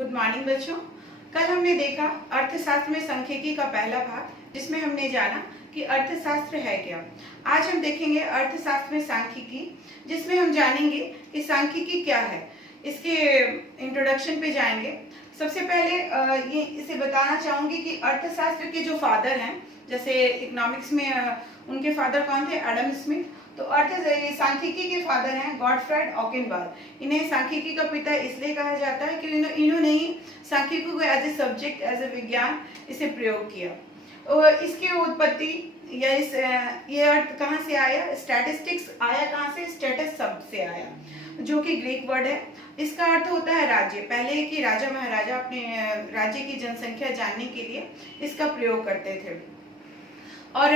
Good morning बच्चों। कल हमने देखा अर्थशास्त्र में सांख्यिकी का पहला भाग, जिसमें हमने जाना कि अर्थशास्त्र है क्या। आज हम देखेंगे अर्थशास्त्र में सांख्यिकी, जिसमें हम जानेंगे कि सांख्यिकी क्या है। इसके इंट्रोडक्शन पे जाएंगे। सबसे पहले ये इसे बताना चाहूंगी कि अर्थशास्त्र के जो फादर हैं, जैसे इकोनॉमिक्स में उनके फादर कौन थे, एडम स्मिथ। तो सांख्यिकी के फादर हैं गॉटफ्राइड ऑकेनबार्ग। इन्हें सांख्यिकी का पिता इसलिए कहा जाता है कि इन्होंने ही सांख्यिकी को as a subject, as a विज्ञान इसे प्रयोग किया। और इसकी उत्पत्ति या ये अर्थ कहाँ से आया, स्टैटिस्टिक्स आया कहाँ से, स्टेटस शब्द से आया, जो कि ग्रीक वर्ड है। इसका अर्थ होता है राज्य। पहले कि राजा महाराजा अपने राज्य की जनसंख्या जानने के लिए इसका प्रयोग करते थे। और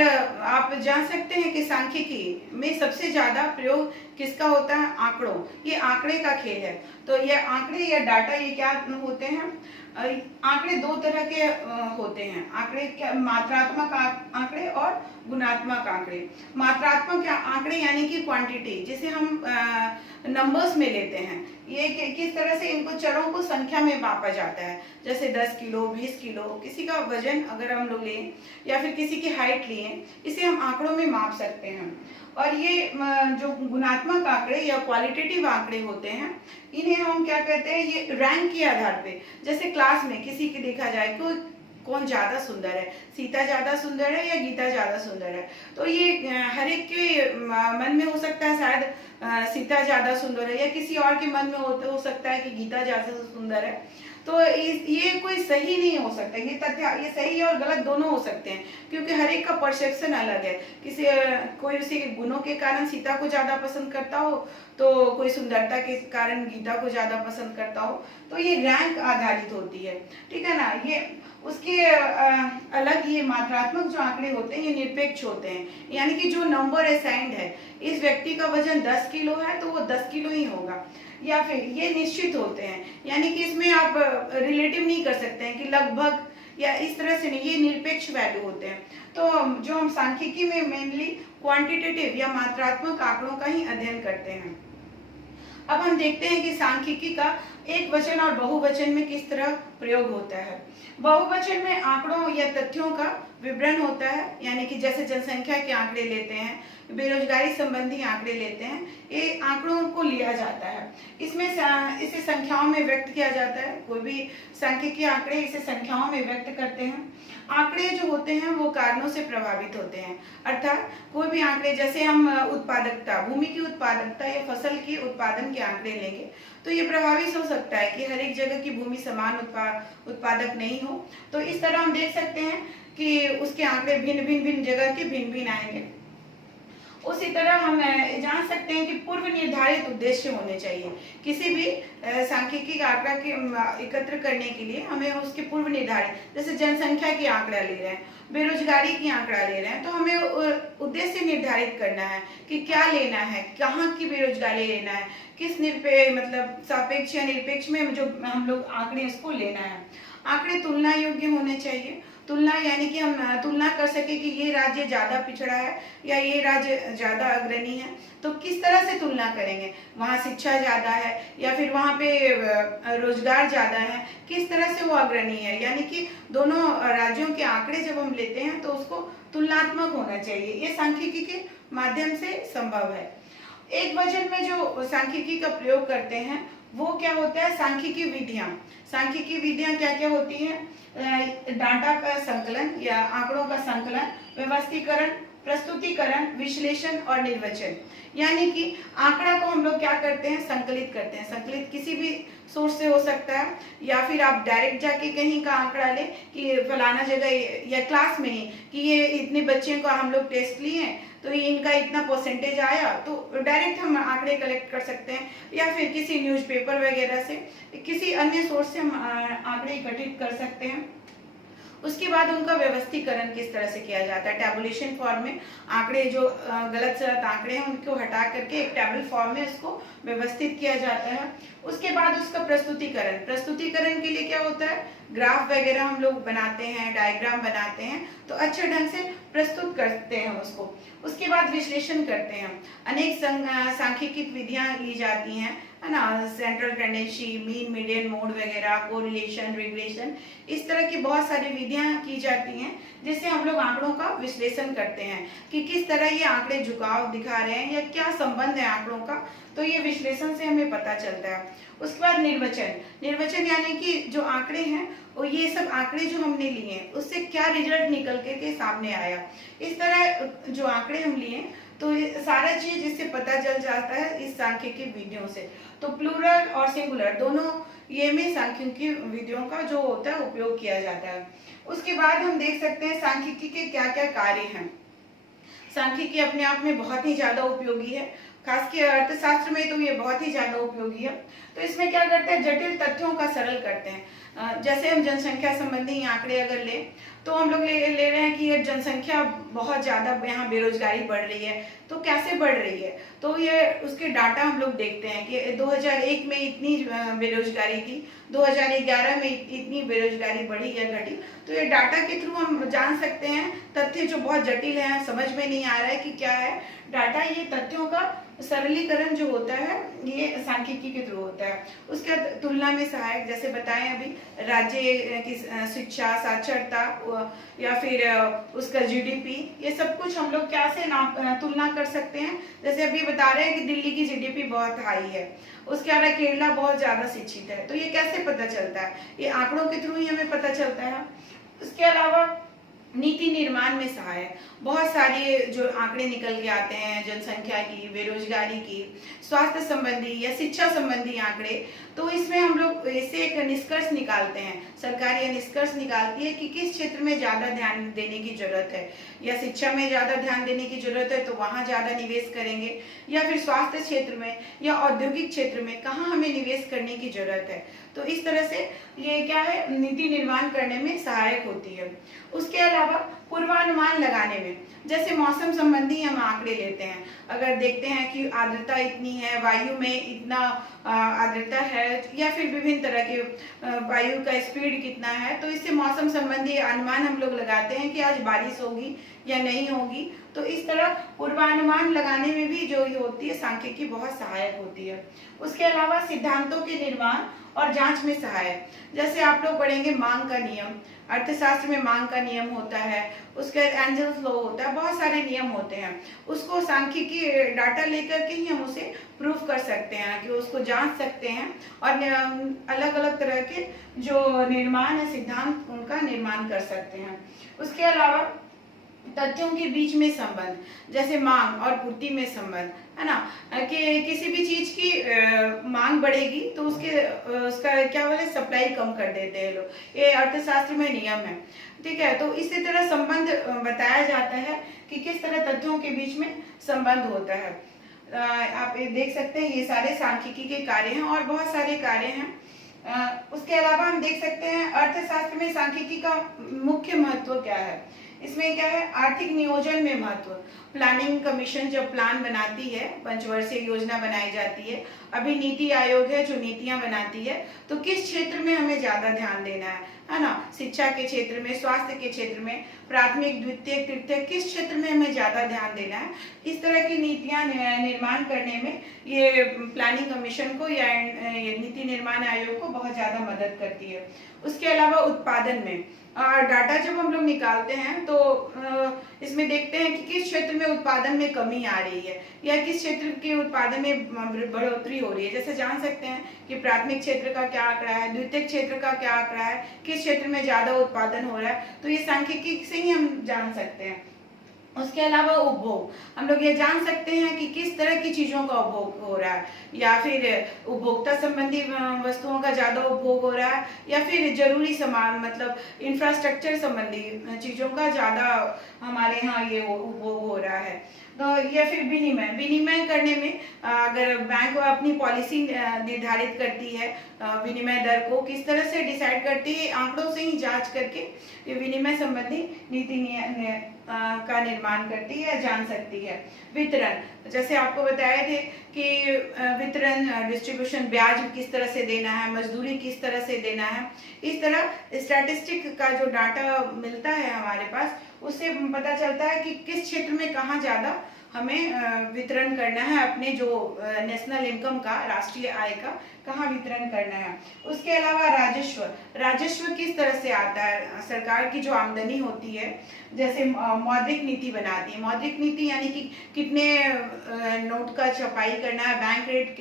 आप जान सकते हैं कि सांख्यिकी में सबसे ज्यादा प्रयोग किसका होता है, आंकड़ों। ये आंकड़े का खेल है। तो ये आंकड़े या डाटा ये क्या होते हैं, आंकड़े दो तरह के होते हैं। आंकड़े मात्रात्मक आंकड़े और गुणात्मक आंकड़े। मात्रात्मक आंकड़े यानी कि क्वांटिटी, जिसे हम नंबर्स में लेते हैं। ये किस तरह से इनको चरों को संख्या में मापा जाता है, जैसे 10 किलो, 20 किलो, किसी का वजन अगर हम लोग लें या फिर किसी की हाइट लिए, इसे हम आंकड़ों में माप सकते हैं। और ये जो गुणात्मक आंकड़े या क्वालिटेटिव आंकड़े होते हैं, इन्हें हम क्या कहते हैं, ये रैंक के आधार पे, जैसे क्लास में किसी की देखा जाए कि कौन ज्यादा सुंदर है, सीता ज्यादा सुंदर है या गीता ज्यादा सुंदर है। तो ये हर एक के मन में हो सकता है शायद सीता ज्यादा सुंदर है, या किसी और के मन में हो सकता है कि गीता ज्यादा सुंदर है। तो ये कोई सही नहीं हो सकता। ये तथ्य, ये सही और गलत दोनों हो सकते हैं, क्योंकि हर एक का परसेप्शन अलग है। कोई उसी के गुणों के कारण सीता को ज्यादा पसंद करता हो, तो कोई सुंदरता के कारण गीता को ज्यादा पसंद करता हो। तो ये रैंक आधारित होती है, ठीक है ना। ये उसके अलग ये मात्रात्मक जो आंकड़े होते हैं, ये निरपेक्ष होते हैं, यानी कि जो नंबर असाइंड है, इस व्यक्ति का वजन 10 किलो है तो वो 10 किलो ही होगा, या फिर ये निश्चित होते हैं, यानी कि इसमें आप रिलेटिव नहीं कर सकते हैं कि लगभग या इस तरह से नहीं, ये निरपेक्ष वैल्यू होते हैं। तो जो हम सांख्यिकी में मेनली क्वांटिटेटिव या मात्रात्मक आंकड़ों का ही अध्ययन करते हैं। अब हम देखते हैं कि सांख्यिकी का एक वचन और बहुवचन में किस तरह प्रयोग होता है। बहुवचन में आंकड़ों या तथ्यों का विवरण होता है, यानी कि जैसे जनसंख्या के आंकड़े लेते हैं, बेरोजगारी संबंधी आंकड़े लेते हैं, ये आंकड़ों को लिया जाता है। इसमें इसे संख्याओं में व्यक्त किया जाता है। कोई भी सांख्यिकी आंकड़े इसे संख्याओं में व्यक्त करते हैं। आंकड़े जो होते हैं वो कारणों से प्रभावित होते हैं, अर्थात कोई भी आंकड़े, जैसे हम उत्पादकता, भूमि की उत्पादकता या फसल की उत्पादन के आंकड़े लेंगे, तो ये प्रभावित हो सकता है कि हर एक जगह की भूमि समान उत्पादक नहीं हो। तो इस तरह हम देख सकते हैं कि उसके आंकड़े भिन्न भिन्न जगह के भिन्न आएंगे। उसी तरह हम जान सकते हैं कि पूर्व निर्धारित उद्देश्य होने चाहिए। किसी भी सांख्यिकी आंकड़ा के एकत्र करने के लिए हमें उसके पूर्व निर्धारित, जैसे जनसंख्या की आंकड़ा ले रहे हैं, बेरोजगारी की आंकड़ा ले रहे हैं, तो हमें उद्देश्य निर्धारित करना है कि क्या लेना है, कहाँ की बेरोजगारी लेना है, किस मतलब सापेक्ष या निरपेक्ष में जो हम लोग आंकड़े इसको लेना है। आंकड़े तुलना योग्य होने चाहिए। तुलना यानी कि हम तुलना कर सके कि ये राज्य ज्यादा पिछड़ा है या ये राज्य ज्यादा अग्रणी है। तो किस तरह से तुलना करेंगे, वहाँ शिक्षा ज्यादा है या फिर वहाँ पे रोजगार ज्यादा है, किस तरह से वो अग्रणी है। यानी कि दोनों राज्यों के आंकड़े जब हम लेते हैं तो उसको तुलनात्मक होना चाहिए। ये सांख्यिकी के माध्यम से संभव है। एक वचन में जो सांख्यिकी का प्रयोग करते हैं वो क्या होता है, सांख्यिकी विधियां। सांख्यिकी विधियां क्या क्या होती हैं, डाटा का संकलन या आंकड़ों का संकलन, व्यवस्थीकरण, प्रस्तुतिकरण, विश्लेषण और निर्वचन। यानी कि आंकड़ा को हम लोग क्या करते हैं, संकलित करते हैं। संकलित किसी भी सोर्स से हो सकता है, या फिर आप डायरेक्ट जाके कहीं का आंकड़ा ले कि फलाना जगह या क्लास में ही कि ये इतने बच्चे को हम लोग टेस्ट लिए तो ये इनका इतना परसेंटेज आया, तो डायरेक्ट हम आंकड़े कलेक्ट कर सकते हैं। या फिर किसी न्यूज़पेपर वगैरह से, किसी अन्य सोर्स से हम आंकड़े इकट्ठित कर सकते हैं। उसके बाद उनका व्यवस्थीकरण किस तरह से किया जाता है, टैबुलेशन फॉर्म में आंकड़े जो गलत सलत आंकड़े हैं उनको हटा करके एक टेबल फॉर्म में उसको व्यवस्थित किया जाता है। उसके बाद उसका प्रस्तुतिकरण, प्रस्तुतिकरण के लिए क्या होता है, ग्राफ वगैरह हम लोग बनाते हैं, डायग्राम बनाते हैं, तो अच्छे ढंग से प्रस्तुत करते हैं उसको। उसके बाद विश्लेषण करते हैं। अनेक सांख्यिकी विधियां ली जाती हैं, है ना, central tendency, mean, median mode वगैरह, कोरिलेशन, रिग्रेशन, इस तरह की बहुत सारी विधियां की जाती हैं जिससे हम लोग आंकड़ों का विश्लेषण करते हैं कि किस तरह ये आंकड़े झुकाव दिखा रहे हैं या क्या संबंध है आंकड़ों का। तो ये विश्लेषण से हमें पता चलता है। उसके बाद निर्वचन, निर्वचन यानी कि जो आंकड़े हैं और ये सब आंकड़े जो हमने लिए हैं उससे क्या रिजल्ट निकल के सामने आया। इस तरह जो आंकड़े हम लिए तो सारा चीज इससे पता चल जाता है इस सांख्यिकी विधियों से। तो प्लूरल और सिंगुलर दोनों ये में सांख्यिकी विधियों का जो होता है उपयोग किया जाता है। उसके बाद हम देख सकते हैं सांख्यिकी के क्या क्या कार्य हैं। सांख्यिकी अपने आप में बहुत ही ज्यादा उपयोगी है, खासकर अर्थशास्त्र में तो ये बहुत ही ज्यादा उपयोगी है। तो इसमें क्या करते हैं, जटिल तथ्यों का सरल करते हैं। जैसे हम जनसंख्या संबंधी आंकड़े अगर लें तो हम लोग ले रहे हैं कि ये जनसंख्या बहुत ज्यादा यहाँ बेरोजगारी बढ़ रही है, तो कैसे बढ़ रही है, तो ये उसके डाटा हम लोग देखते हैं कि 2001 में इतनी बेरोजगारी थी, 2011 में इतनी बेरोजगारी बढ़ी या घटी। तो ये डाटा के थ्रू हम जान सकते हैं तथ्य जो बहुत जटिल है, समझ में नहीं आ रहा है कि क्या है डाटा, ये तथ्यों का सरलीकरण जो होता है ये सांख्यिकी के थ्रू होता है। उसके तुलना में सहायक, जैसे बताएं अभी, राज्य की शिक्षा, साक्षरता या फिर उसका जीडीपी, ये सब कुछ हम लोग क्या से तुलना कर सकते हैं। जैसे अभी बता रहे हैं कि दिल्ली की जीडीपी बहुत हाई है, उसके अलावा केरला बहुत ज्यादा शिक्षित है, तो ये कैसे पता चलता है, ये आंकड़ों के थ्रू ही हमें पता चलता है। उसके अलावा नीति निर्माण में सहायक बहुत सारे जो आंकड़े निकल के आते हैं, जनसंख्या की, बेरोजगारी की, स्वास्थ्य संबंधी या शिक्षा संबंधी आंकड़े, तो इसमें हम लोग इससे एक निष्कर्ष निकालते हैं, सरकार यह निष्कर्ष निकालती है कि किस क्षेत्र में ज्यादा ध्यान देने की जरूरत है, या शिक्षा में ज्यादा ध्यान देने की जरूरत है तो वहां ज्यादा निवेश करेंगे, या फिर स्वास्थ्य क्षेत्र में या औद्योगिक क्षेत्र में कहाँ हमें निवेश करने की जरूरत है। तो इस तरह से ये क्या है, नीति निर्माण करने में सहायक होती है। उसके अलावा पूर्वानुमान लगाने में, जैसे मौसम संबंधी हम आंकड़े लेते हैं, अगर देखते हैं कि आर्द्रता इतनी है, वायु में इतना आर्द्रता है, या फिर विभिन्न तरह के वायु का स्पीड कितना है, तो इससे मौसम संबंधी अनुमान हम लोग लगाते हैं कि आज बारिश होगी या नहीं होगी। तो इस तरह पूर्वानुमान लगाने में भी जो होती है सांख्यिकी बहुत सहायक होती है। उसके अलावा सिद्धांतों के निर्माण और जांच में सहायक, जैसे आप लोग पढ़ेंगे मांग का नियम, अर्थशास्त्र में मांग का नियम होता है, उसके एंजल्स लॉ होता है, बहुत सारे नियम होते हैं, उसको सांख्यिकी डाटा लेकर के ही हम उसे प्रूफ कर सकते हैं, कि उसको जांच सकते हैं और अलग अलग तरह के जो निर्माण है सिद्धांत उनका निर्माण कर सकते हैं। उसके अलावा तथ्यों के बीच में संबंध, जैसे मांग और पूर्ति में संबंध, है ना, कि किसी भी चीज की मांग बढ़ेगी तो उसका क्या बोले, सप्लाई कम कर देते हैं लोग, ये अर्थशास्त्र में नियम है, ठीक है। तो इसी तरह संबंध बताया जाता है कि किस तरह तथ्यों के बीच में संबंध होता है। आप देख सकते हैं ये सारे सांख्यिकी के कार्य हैं और बहुत सारे कार्य हैं। उसके अलावा हम देख सकते हैं अर्थशास्त्र में सांख्यिकी का मुख्य महत्व क्या है। इसमें क्या है, आर्थिक नियोजन में महत्व, प्लानिंग कमीशन जब प्लान बनाती है, पंचवर्षीय योजना बनाई जाती है, अभी नीति आयोग है जो नीतियां बनाती है, तो किस क्षेत्र में हमें ज्यादा ध्यान देना है ना, शिक्षा के क्षेत्र में, स्वास्थ्य के क्षेत्र में, प्राथमिक, द्वितीयक, तृतीयक, किस क्षेत्र में हमें ज्यादा ध्यान देना है। इस तरह की नीतियां निर्माण करने में ये प्लानिंग कमीशन को या नीति निर्माण आयोग को बहुत ज्यादा मदद करती है। उसके अलावा उत्पादन में डाटा जब हम लोग निकालते हैं तो इसमें देखते हैं कि किस क्षेत्र में उत्पादन में कमी आ रही है या किस क्षेत्र के उत्पादन में बढ़ोतरी हो रही है। जैसे जान सकते हैं कि प्राथमिक क्षेत्र का क्या आंकड़ा है, द्वितीयक क्षेत्र का क्या आंकड़ा है, किस क्षेत्र में ज्यादा उत्पादन हो रहा है, तो ये सांख्यिकी से ही हम जान सकते हैं। उसके अलावा उपभोग, हम लोग ये जान सकते हैं कि किस तरह की चीजों का उपभोग हो रहा है, या फिर उपभोक्ता संबंधी वस्तुओं का ज्यादा उपभोग हो रहा है, या फिर जरूरी सामान मतलब इंफ्रास्ट्रक्चर संबंधी चीजों का ज्यादा हमारे यहाँ ये उपभोग हो रहा है। तो या फिर विनिमय करने में अगर बैंक अपनी पॉलिसी निर्धारित करती है, विनिमय दर को किस तरह से डिसाइड करती है, आंकड़ों से ही जांच करके ये विनिमय संबंधी नीति का निर्माण करती है, जान सकती है। वितरण, जैसे आपको बताए थे कि वितरण, डिस्ट्रीब्यूशन, ब्याज किस तरह से देना है, मजदूरी किस तरह से देना है, इस तरह स्टैटिस्टिक का जो डाटा मिलता है हमारे पास, उससे पता चलता है कि किस क्षेत्र में कहाँ ज्यादा हमें वितरण करना है अपने जो नेशनल इनकम का, राष्ट्रीय आय का कहाँ वितरण करना है। उसके अलावा राजस्व किस तरह से आता है। सरकार की जो आमदनी होती है, जैसे मौद्रिक नीति बनाती है। मौद्रिक नीति यानी कि कितने नोट का छपाई करना है, बैंक रेट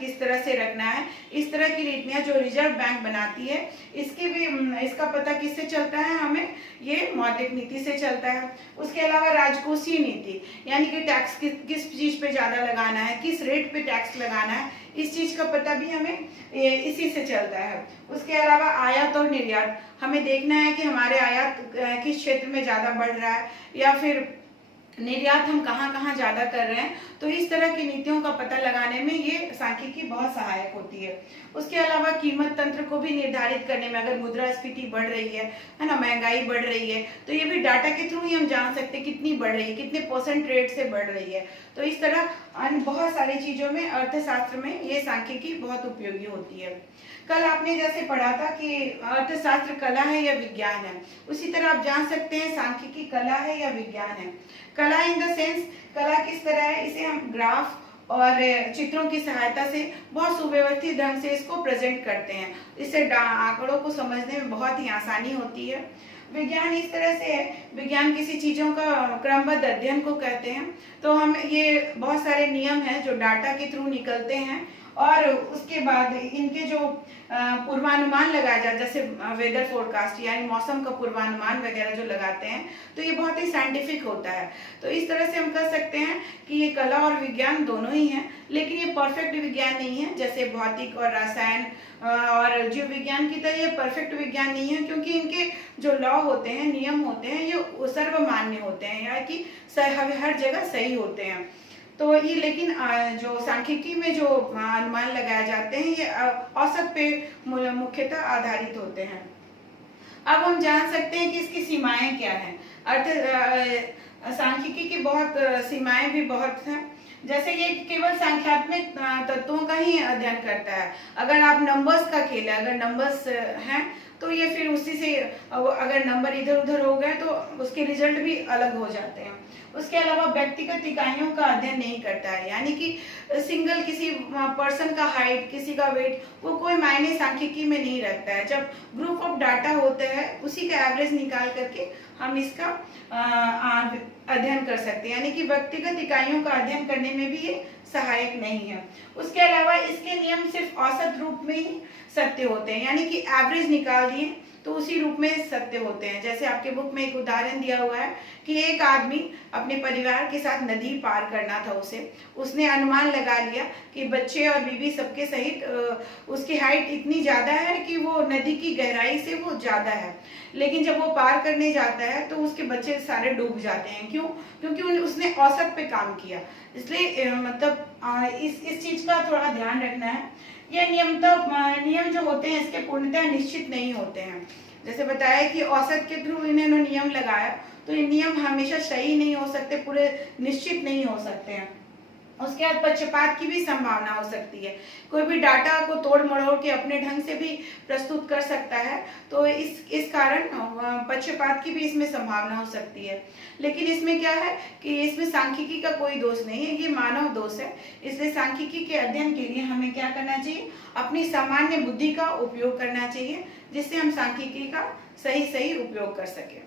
किस तरह से रखना है, इस तरह की नीतियां जो रिजर्व बैंक बनाती है, इसका पता किससे चलता है हमें, ये मौद्रिक नीति से चलता है। उसके अलावा राजकोषीय नीति यानी कि टैक्स किस चीज पे ज्यादा लगाना है, किस रेट पे टैक्स लगाना है, इस चीज का पता भी हमें इसी से चलता है। उसके अलावा आयात और निर्यात, हमें देखना है कि हमारे आयात किस क्षेत्र में ज्यादा बढ़ रहा है या फिर निर्यात हम कहाँ कहाँ ज्यादा कर रहे हैं। तो इस तरह की नीतियों का पता लगाने में ये सांख्यिकी बहुत सहायक होती है। उसके अलावा कीमत तंत्र को भी निर्धारित करने में, अगर मुद्रास्फीति बढ़ रही है ना, महंगाई बढ़ रही है, तो ये भी डाटा के थ्रू ही हम जान सकते हैं कितनी बढ़ रही है, कितने परसेंट रेट से बढ़ रही है। तो इस तरह अन्य बहुत सारी चीजों में अर्थशास्त्र में ये सांख्यिकी बहुत उपयोगी होती है। कल आपने जैसे पढ़ा था कि अर्थशास्त्र कला है या विज्ञान है, उसी तरह आप जान सकते हैं सांख्यिकी कला है या विज्ञान है। कला इन द सेंस, कला किस तरह है, इसे हम ग्राफ और चित्रों की सहायता से बहुत सुव्यवस्थित ढंग से इसको प्रेजेंट करते हैं। इससे आंकड़ों को समझने में बहुत ही आसानी होती है। विज्ञान इस तरह से है, विज्ञान किसी चीजों का क्रमबद्ध अध्ययन को कहते हैं। तो हम ये बहुत सारे नियम हैं जो डाटा के थ्रू निकलते हैं और उसके बाद इनके जो पूर्वानुमान लगाया जाए, जैसे वेदर फोरकास्ट यानी मौसम का पूर्वानुमान वगैरह जो लगाते हैं, तो ये बहुत ही साइंटिफिक होता है। तो इस तरह से हम कह सकते हैं कि ये कला और विज्ञान दोनों ही हैं, लेकिन ये परफेक्ट विज्ञान नहीं है। जैसे भौतिक और रसायन और जीव विज्ञान की तरह ये परफेक्ट विज्ञान नहीं है, क्योंकि इनके जो लॉ होते हैं, नियम होते हैं, ये सर्वमान्य होते हैं, यानी कि हर जगह सही होते हैं। तो ये लेकिन जो सांख्यिकी में जो अनुमान लगाए जाते हैं, ये औसत पे मुख्यतः आधारित होते हैं। अब हम जान सकते हैं कि इसकी सीमाएं क्या हैं। सांख्यिकी की बहुत सीमाएं भी बहुत हैं। जैसे ये केवल संख्यात्मक तत्वों का ही अध्ययन करता है। अगर आप नंबर्स का खेल है, अगर नंबर्स हैं तो ये फिर उसी से अगर नंबर इधर उधर हो गए तो उसके रिजल्ट भी अलग हो जाते हैं। उसके अलावा व्यक्तिगत इकाइयों का अध्ययन नहीं करता है, यानी कि सिंगल किसी पर्सन का हाइट, किसी का वेट, वो कोई मायने सांख्यिकी में नहीं रखता है। जब ग्रुप ऑफ डाटा होते हैं उसी का एवरेज निकाल करके हम इसका अध्ययन कर सकते हैं, यानी कि व्यक्तिगत इकाइयों का अध्ययन करने में भी ये सहायक नहीं है। उसके अलावा इसके नियम सिर्फ औसत रूप में ही सत्य होते हैं, यानी कि एवरेज निकाल दिए तो उसी रूप में सत्य होते हैं। जैसे आपके बुक में एक उदाहरण दिया हुआ है कि एक आदमी अपने परिवार के साथ नदी पार करना था, उसने अनुमान लगा लिया कि बच्चे और बीवी सबके सहित उसकी हाइट इतनी ज्यादा है कि वो नदी की गहराई से वो ज्यादा है, लेकिन जब वो पार करने जाता है तो उसके बच्चे सारे डूब जाते हैं। क्यों? क्योंकि उसने औसत पे काम किया। इसलिए मतलब इस चीज का थोड़ा ध्यान रखना है। ये नियम जो होते हैं इसके पूर्णतः निश्चित नहीं होते हैं। जैसे बताया कि औसत के थ्रू इन्होंने नियम लगाया, तो ये नियम हमेशा सही नहीं हो सकते, पूरे निश्चित नहीं हो सकते हैं। उसके बाद पक्षपात की भी संभावना हो सकती है। कोई भी डाटा को तोड़ मरोड़ के अपने ढंग से भी प्रस्तुत कर सकता है, तो इस कारण पक्षपात की भी इसमें संभावना हो सकती है। लेकिन इसमें क्या है कि इसमें सांख्यिकी का कोई दोष नहीं है, ये मानव दोष है। इसलिए सांख्यिकी के अध्ययन के लिए हमें क्या करना चाहिए, अपनी सामान्य बुद्धि का उपयोग करना चाहिए, जिससे हम सांख्यिकी का सही उपयोग कर सकें।